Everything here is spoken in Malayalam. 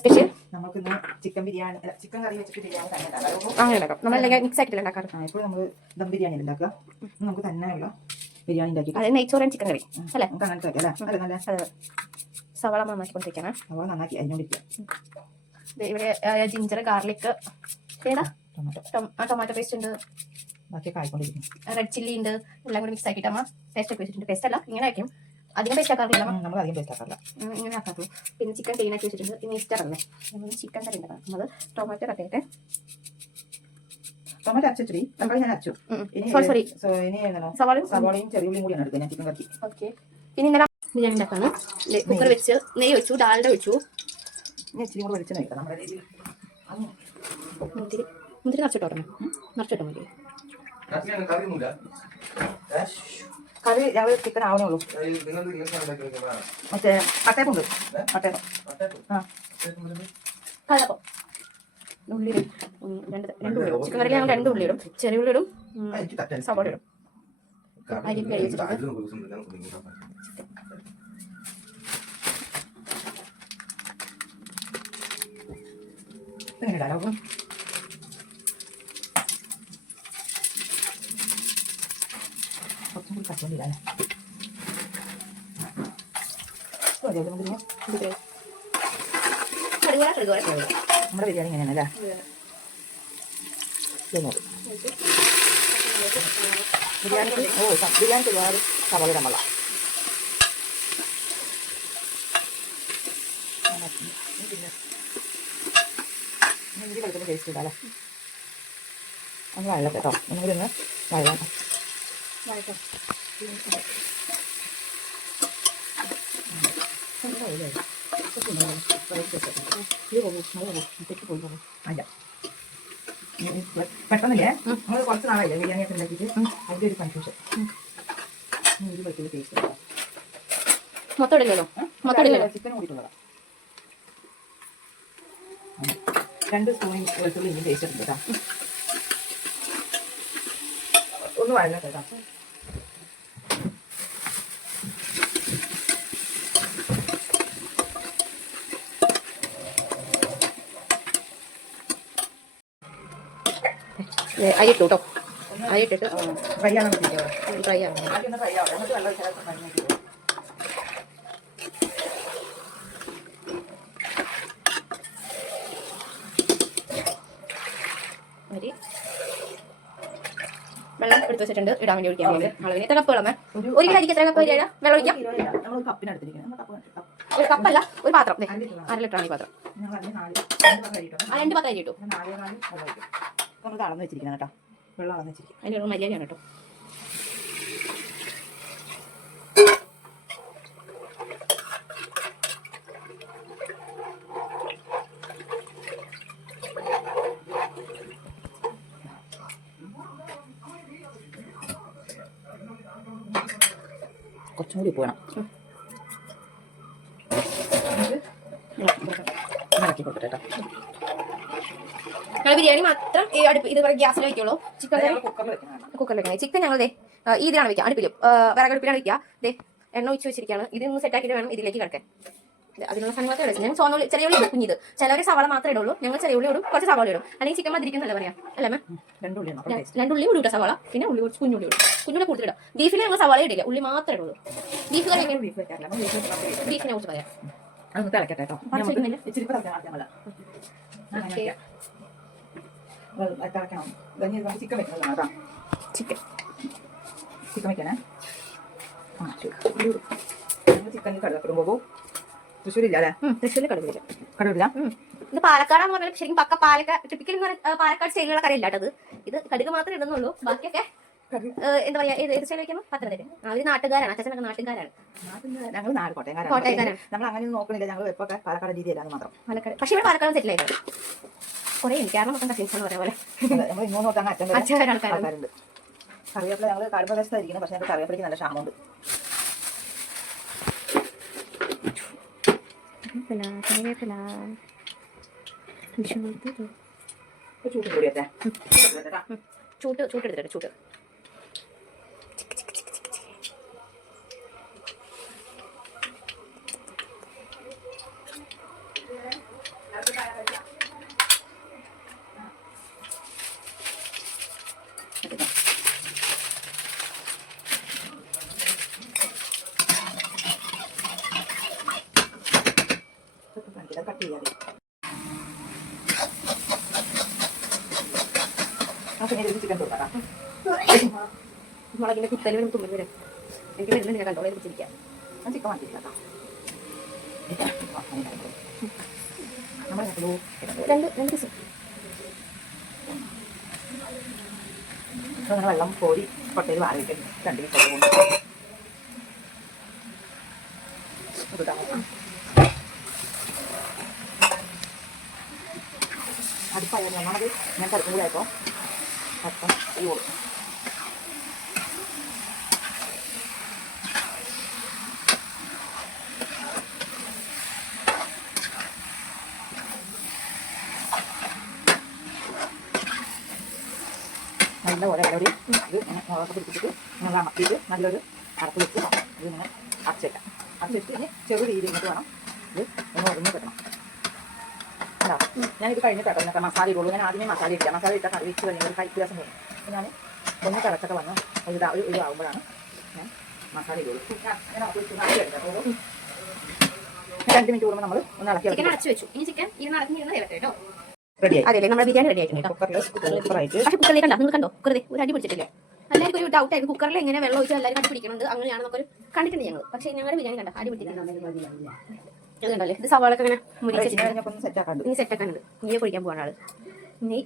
സ്പെഷ്യൽ. നമുക്ക് ഇന്ന് ചിക്കൻ ബിരിയാണി ചിക്കൻ കറി വെച്ചിട്ട് ബിരിയാണി തന്നെ അങ്ങനെ ഉണ്ടാക്കാം. നമ്മളെല്ലാം മിക്സ് ആക്കിയിട്ടില്ല ഉണ്ടാക്കാറ്. ഇപ്പോൾ നമ്മൾ ദം ബിരിയാണി ഉണ്ടാക്കുക. നമുക്ക് തന്നെയുള്ള ബിരിയാണി ഉണ്ടാക്കി അതായത് നെയ്ച്ചോറും ചിക്കൻ കറി അല്ലേ? നമുക്ക് അങ്ങനത്തെ അല്ലേ? അതെ നല്ല സവാള നന്നാക്കിക്കൊണ്ടിരിക്കണം. സവാള നന്നാക്കി അരിഞ്ഞോണ്ടിരിക്കുക. ഇവിടെ ജിഞ്ചർ, ഗാർലിക്, ഏതാ ടൊമാറ്റോ പേസ്റ്റ് ഉണ്ട്, ബാക്കി കായ്ക്കൊണ്ടിരിക്കും. റെഡ് ചില്ലി ഉണ്ട്. എല്ലാം കൂടി മിക്സ് ആക്കിയിട്ട് അമ്മ പേസ്റ്റ് ഒക്കെ വെച്ചിട്ടുണ്ട്. പേസ്റ്റ് അല്ല, ഇങ്ങനെ ആയിരിക്കും. അധികം പേസ്റ്റ് ആക്കാറില്ല. നമ്മൾ അധികം പേസ്റ്റ് ആക്കാറില്ല, ഇങ്ങനെ ആക്കാറുള്ളൂ. പിന്നെ ചിക്കൻ ക്ലീൻ ആക്കി വെച്ചിട്ടുണ്ട്. പിന്നെ ഇഷ്ടമല്ലേ നമ്മൾ ചിക്കൻ കറി ഉണ്ടാക്കാം. നമ്മൾ ടൊമാറ്റോ കട്ട് ചെയ്തിട്ട് ടൊമാറ്റോ അരച്ചിട്ട് തക്കാളി ഞാൻ അരച്ചു. സവാളയും ചെറിയുള്ളിയും കൂടിയാണ് എടുക്കുക ഞാൻ ചിക്കൻ കറിക്ക്. ഓക്കെ. പിന്നെ ഇന്നലെ ബിരിയാണി ഉണ്ടാക്കാണ്. കുക്കർ വെച്ച് നെയ്യ് വെച്ചു, ഡാൽഡ വെച്ചു. ഇച്ചിരി കൂടെ വെളിച്ചെണ്ണ ഒഴിക്കാം നമ്മുടെ രീതിയിൽ. മുന്തിരി നിറച്ചിട്ടോ നിറച്ചിട്ടോ മതി. കറി ഞങ്ങൾ ചിക്കൻ ആവണേ ഉള്ളൂ. മറ്റേ അട്ടയപ്പുണ്ട്. അട്ടയപ്പം കള്ളപ്പം ഉള്ളി രണ്ട് ഉള്ളി ഇടും. ചിക്കൻ കറിയിൽ ഞങ്ങൾ 2 ഉള്ളി ഇടും. ചെറിയ ഉള്ളി ഇടും, സവാള ഇടും. അരി കറി വെച്ചിട്ടുണ്ട്. എങ്ങനെ ഇടാം? കുറച്ചും കൂടി കച്ചുകൊണ്ടിടാം. നമ്മുടെ ബിരിയാണി ഇങ്ങനെയാണല്ലേ? ബിരിയാണി ബിരിയാണി ഒരുപാട് സവാള ഇടാൻ ഇഞ്ചി വെളുത്തുള്ളി പേസ്റ്റ് ഇടാല്ലേ? ഒന്ന് വെള്ളം കേട്ടോ, ഒന്നുകൂടി ഒന്ന് വെള്ളം പെട്ടെന്നില്ലേ? നമ്മൾ കുറച്ച് നാളായില്ലേ ബിരിയാണി ഒക്കെ ഉണ്ടാക്കിയിട്ട്. അതിൻ്റെ ഒരു കൺഫ്യൂഷൻ. ഇഞ്ചി വെളുത്തുള്ളി പേസ്റ്റ് മൊത്തം ഇടില്ലല്ലോ, ചിക്കൻ കൂടിയിട്ടുള്ളതാണ്. 2 സ്പൂൺ വെളുത്തുള്ളി ഇഞ്ചി പേസ്റ്റ് ഉണ്ട് കേട്ടോ. ഒന്ന് വഴങ്ങട്ടെ കേട്ടോ. അരിട്ടു കേട്ടോ. അരിട്ടിട്ട് ഫ്രൈ ആണ്. ഫ്രൈ ആണ്. ആദ്യം ഒന്ന് ഫ്രൈ ആവട്ടെ, എന്നിട്ട് വെള്ളം ഒഴിച്ചാൽ അരി വെള്ളം എടുത്ത് വെച്ചിട്ടുണ്ട് ഇടാൻ വേണ്ടി ഒഴിക്കാൻ വേണ്ടി. അളവിന് എത്ര കപ്പ് വെള്ളം? 1 കിലോ അരിക്ക് എത്ര കപ്പ് വെള്ളം ഒഴിക്കാം? ഒരു കപ്പല്ല, ഒരു പാത്രം. 1/2 ലിറ്ററാണ് ഈ പാത്രം. 2 പാത്രം അരി ഇട്ടു. നമ്മൾ അളന്ന് വെച്ചിരിക്കണം കേട്ടോ. വെള്ളം അളന്ന് വെച്ചിരിക്കും. അതിൻ്റെ മര്യാദയാണ് കേട്ടോ. കുറച്ചും കൂടി പോകണം. ബിരിയാണി മാത്രം ഈ അടുപ്പ് ഇത് ഗ്യാസിൽ വെക്കുള്ളൂ. ചിക്കൻ കുക്കറിൽ വെക്കണം. ചിക്കൻ ഞങ്ങൾ ഇതിലാണ് വെക്കുക, അടുപ്പിലും വിറകടുപ്പിലാണ് വെക്കുക. എണ്ണ ഒഴിച്ച് വെച്ചിരിക്കുകയാണ്. ഇതൊന്ന് സെറ്റാക്കിയിട്ട് വേണം ഇതിലേക്ക് കിടക്കാൻ. അതിനുള്ള സാധനങ്ങളൊക്കെ ഇടും. ഞാൻ ചോന്ന ചെറിയ ഉള്ളി ഇടും, കുഞ്ഞിത്. ചിലവർ സവാള മാത്രമേ ഇടുള്ളൂ. ഞങ്ങൾ ചെറിയ ഉള്ളി ഇടും, കുറച്ച് സവാള ഇടും. അല്ലെങ്കിൽ ചിക്കൻ മതിരിക്കുന്നല്ല പറയാം അല്ലേ മാം? 2 ഉള്ളി ഇടും സവാള, പിന്നെ ഉള്ളി കുറച്ച് കുഞ്ഞുള്ളി ഇടും. കുഞ്ഞുള്ളി കൂടുതലിടാം. ബീഫിൽ ഞങ്ങൾ സവാള ഇടില്ല, ഉള്ളി മാത്രമേ ഇടുള്ളൂ. ബീഫ് കറി ബീഫിനെ കുറിച്ച് പറയാം. ചിക്കൻ വെക്കാനേ ചിക്കനിൽ കടുകപ്പെടുമ്പോ തൃശ്ശൂരില്ല അല്ലേ? തൃശ്ശൂരിൽ കടുകില്ല. കടുകില്ല. ഇത് പാലക്കാടാന്ന് പറഞ്ഞാൽ ശരിക്കും പക്ക ടിപ്പിക്കൽ പാലക്കാട് സ്റ്റൈലുള്ള കറി അല്ലാട്ടത്. ഇത് കടുക് മാത്രമേ ഇടുന്നുള്ളൂ. ബാക്കിയൊക്കെ എന്താ പറയാ, ഏത് സ്റ്റൈൽ വയ്ക്കുമ്പോൾ പത്തനംതിട്ട. അവര് നാട്ടുകാരാണ്, അച്ഛനൊക്കെ നാട്ടുകാരാണ്. ഞങ്ങൾ കോട്ടയംകാരാണ്. നമ്മൾ അങ്ങനെ നോക്കണില്ല. ഞങ്ങൾ എപ്പൊക്കെ പാലക്കാട് രീതിയിലാണ് മാത്രം. പാലക്കാട്. പക്ഷെ ഇവിടെ പാലക്കാട് സെറ്റിൽ ആയിരുന്നു കുറെ. കേരളം മൊത്തം കസിൻസ് എന്ന് പറയാ പോലെ നമ്മൾ ഇങ്ങോട്ട് നോക്കാൻ അച്ഛൻ ആൾക്കാരുണ്ട്. കറിവേപ്പില ഞങ്ങൾ കാടുപ്രദേശത്തായിരിക്കുന്നത്. പക്ഷെ ഞങ്ങൾക്ക് കറിവേപ്പിലയ്ക്ക് നല്ല ക്ഷാമമുണ്ട്. ചൂട്ട് ചൂട്ട്. കട്ട് ചെയ്യാതെ ചിക്കൻ കൊടുക്കാം. മുളകിന്റെ കുത്തലും തുമ്പൽ വരും. എനിക്ക് വരുന്നുണ്ട്, ഞാൻ കണ്ടോളെ പിടിച്ചിരിക്കാം. ഞാൻ ചിക്കൻ മാറ്റിയില്ല നമ്മൾ രണ്ട് പീസ് അങ്ങനെ വെള്ളം കോരി കൊട്ടയിൽ വാറിയിട്ട് 2 മിനിറ്റ് കൊണ്ട് അടുപ്പായാലും നമ്മളത് ഞാൻ തിരക്കും കൂടി ആയപ്പോൾ അപ്പം ഈ കൊടുക്കും. നല്ലപോലെ ഒരു ഇത് ഇങ്ങനെ മുളകൊക്കെ പിടിച്ചിട്ട് ഇങ്ങനെ അമർത്തിയിട്ട് നല്ലൊരു അടപ്പ് വെച്ച് ഇത് ഇങ്ങനെ അടച്ച് വെക്കാം. അടച്ച് വെച്ചിട്ട് ഇനി ചെറു രീതിയിൽ ഇങ്ങോട്ട് വേണം ഇത് ഒന്ന് ഒതുങ്ങി കിട്ടണം. അല്ല ഞാനിത് കഴിഞ്ഞിട്ട് കേട്ടോ മസാല ഇടുള്ളൂ. ഞാൻ ആദ്യമേ മസാല ഇട്ടില്ല. മസാല ഇട്ടാൽ കറി വെച്ച് കഴിഞ്ഞാൽ ഒരു കൈ വ്യത്യാസം തോന്നും. അപ്പോൾ ഞാൻ ഒന്ന് തിളച്ചൊക്കെ വന്ന് ഒരു ആകുമ്പോഴാണ് ഞാൻ മസാല ഇടുള്ളൂ. അങ്ങനെ നമുക്ക് 2 മിനിറ്റ് കൂടുമ്പോൾ നമ്മൾ ഒന്ന് ഇളക്കി ചിക്കൻ അടച്ചു വെച്ചു. ഇനി ചിക്കൻ ഇത് നടന്നിരുന്ന കേട്ടോ. റെഡിയായി. അതെ, നമ്മുടെ ബിരിയാണി റെഡി ആയിട്ടുണ്ട് കേട്ടോ. കുക്കറായിട്ട് പക്ഷെ കുക്കറിൽ കണ്ടോ, നിങ്ങൾ കണ്ടോ കുക്കറിൽ ഒരു അടി പിടിച്ചിട്ടില്ല. എല്ലാവർക്കും ഒരു ഡൗട്ട് ആയിരുന്നു കുക്കറിൽ എങ്ങനെ വെള്ളം ഒഴിച്ചാൽ എല്ലാവരും അടി പിടിക്കുന്നത്. അങ്ങനെയാണ് നമുക്കൊരു കണ്ടിട്ടുണ്ട് ഞങ്ങൾ. പക്ഷേ ഞങ്ങളുടെ ബിരിയാണി കണ്ടോ അടി പിടിച്ചിട്ടില്ല. ഇത് കണ്ടല്ലേ, ഇത് സവാളൊക്കെ ഇങ്ങനെ മുരിച്ചിട്ടുണ്ട്. സെറ്റ് ആക്കാണ്ട് ഇനി സെറ്റ് ആക്കാനുണ്ട്. നീയെ പൊടിക്കാൻ പോകാൻ ആള്. ഇനി